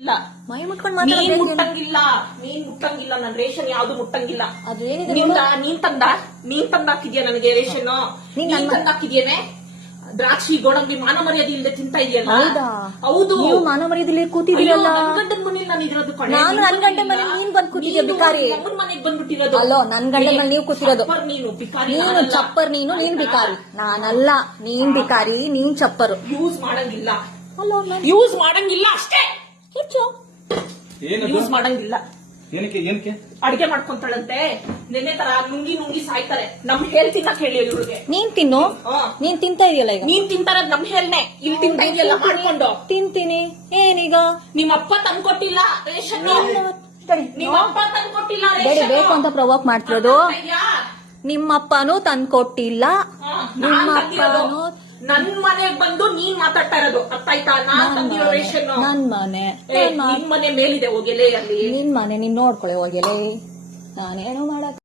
ಇಲ್ಲ ಮೈ ಮುಟ್ಕೊಂಡ್ ನೀನ್ ಮಾತಾಡೋದು ಮುಟ್ಟಂಗಿಲ್ಲ ನನ್ ರೇಷನ್ ಯಾವ್ದು ಮುಟ್ಟಂಗಿಲ್ಲ. ಅದು ಏನಿದೆ ನೀನ್ ತಂದಾಕಿದ್ಯಾ ನನಗೆ ರೇಷನ್? ನೀನ್ ತಂದಾಕಿದ್ಯೇನೆ? ದ್ರಾಕ್ಷಿ ಗೋಡಂಬಿ ಮಾನ ಮರ್ಯಾದೆ ಇಲ್ಲದೆ ತಿಂತಾ ಇದೆಯಲ್ಲ. ಹೌದು, ನೀವು ಮಾನ ಮರ್ಯಾದಲ್ಲಿ ಕೂತಿದ್ದೀರಲ್ಲ. ಗಂಡನ ಮನೇಲಿ ನಾನು ಇರೋದು. ನಾನು ನನ್ ಗಂಡ ಮನೆ ನೀನ್ ಬಂದ್ ಕೂತಿದ್ಯ ಬಿಕಾರಿ. ಮನೆಗ್ ಬಂದ್ಬಿಟ್ಟಿರೋದು. ಅಲ್ಲೋ ನನ್ ಗಂಡ ಮನೆ ನೀವು ಕೂತಿರೋದು. ನೀನು ಬಿಕಾರಿ, ನೀನು ಚಪ್ಪರ್, ನೀನ್ ಬಿಕಾರಿ. ನಾನಲ್ಲ, ನೀನ್ ಬಿಕಾರಿ, ನೀನ್ ಚಪ್ಪರು. ಯೂಸ್ ಮಾಡಂಗಿಲ್ಲ. ಅಲ್ಲೋ ಯೂಸ್ ಮಾಡಂಗಿಲ್ಲ ಅಷ್ಟೇ. ಏನದು? ಯೂಸ್ ಮಾಡಂಗಿಲ್ಲ. ಏನಕ್ಕೆ ಅಡಿಗೆ ಮಾಡ್ಕೊಂತಾಳಂತೆ. ನೆನ್ನೆ ತರ ನುಂಗಿ ಸಾಯ್ತಾರೆ. ನಮ್ ಹೇಳ್ ತಿನ್ನಕ್ ಹೇಳಿ ಇವ್ರಿಗೆ. ನೀನ್ ತಿನ್ನು. ನೀನ್ ತಿಂತಾ ಇದೆಯಲ್ಲ ಈಗ. ನೀನ್ ತಿಂತಾರದ್ ನಮ್ ಹೇಳ್ನೆ. ಇಲ್ಲಿ ತಿಂತಾ ಇದೆಯಲ್ಲ ಮಾಡ್ಕೊಂಡು. ತಿಂತೀನಿ. ಏನೀಗ? ನಿಮ್ಮಪ್ಪ ತಂದ್ಕೊಟ್ಟಿಲ್ಲ ರೇಷನ್. ನಿಮ್ಮಪ್ಪ ತಂದ್ಕೊಟ್ಟಿಲ್ಲ ಬೇಡಿ, ರೇಷನ್. ಬೇಕು ಅಂತ ಪ್ರವೋಕ್ ಮಾಡ್ತಿರೋದು. ನಿಮ್ಮಪ್ಪನೂ ತಂದ್ಕೊಟ್ಟಿಲ್ಲ. ನಿಮ್ಮಪ್ಪನೂ ನನ್ ಮನೆಗ್ ಬಂದು ನೀನ್ ಮಾತಾಡ್ತಾ ಇರೋದು ಅರ್ಥ ಆಯ್ತಾ? ನಾನ್ ತಂದಿರೋ ರೇಷನ್ ನನ್ ಮನೆ. ನಿಮ್ ಮನೆ ಮೇಲಿದೆ ಹೋಗೆಲೆ ಅಲ್ಲಿ. ನಿನ್ ಮನೆ ನೀನ್ ನೋಡ್ಕೊಳ್ಳಿ ಹೋಗಿಲೆ. ನಾನೇನು ಮಾಡಕ್